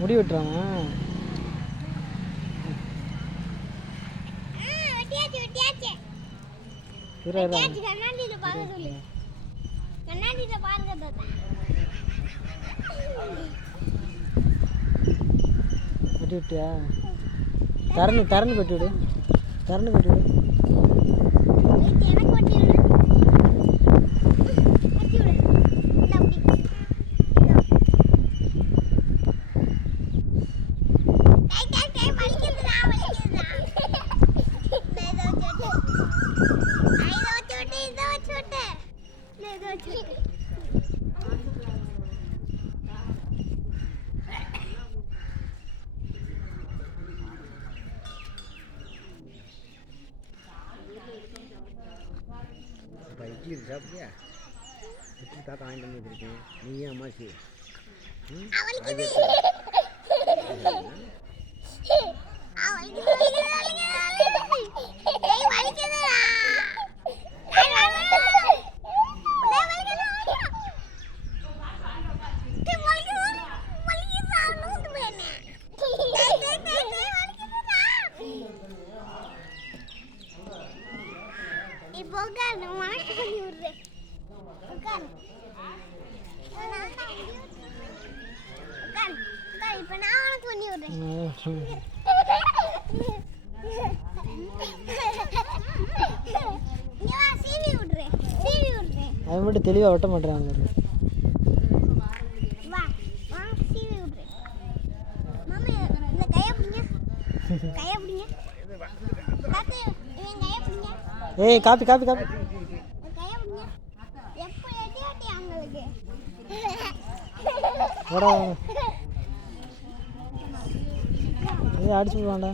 முடி வெட்டுறாங்க. வெட்டி விட்டியா? தரன்னு வெட்டி விடு. தரன்னு வெட்டி விடு. இட்லி சாப்பிட்டியா? இட்லி தாத்தா வாங்கிட்டு வந்து வச்சுருக்கேன். நீ ஏன் அம்மாச்சி அது மட்டும் தெளிவாக வெட்ட மாட்டேறாங்க. ஏய் காப்பி காப்பி காப்பி அடிச்சு போவாண்டா.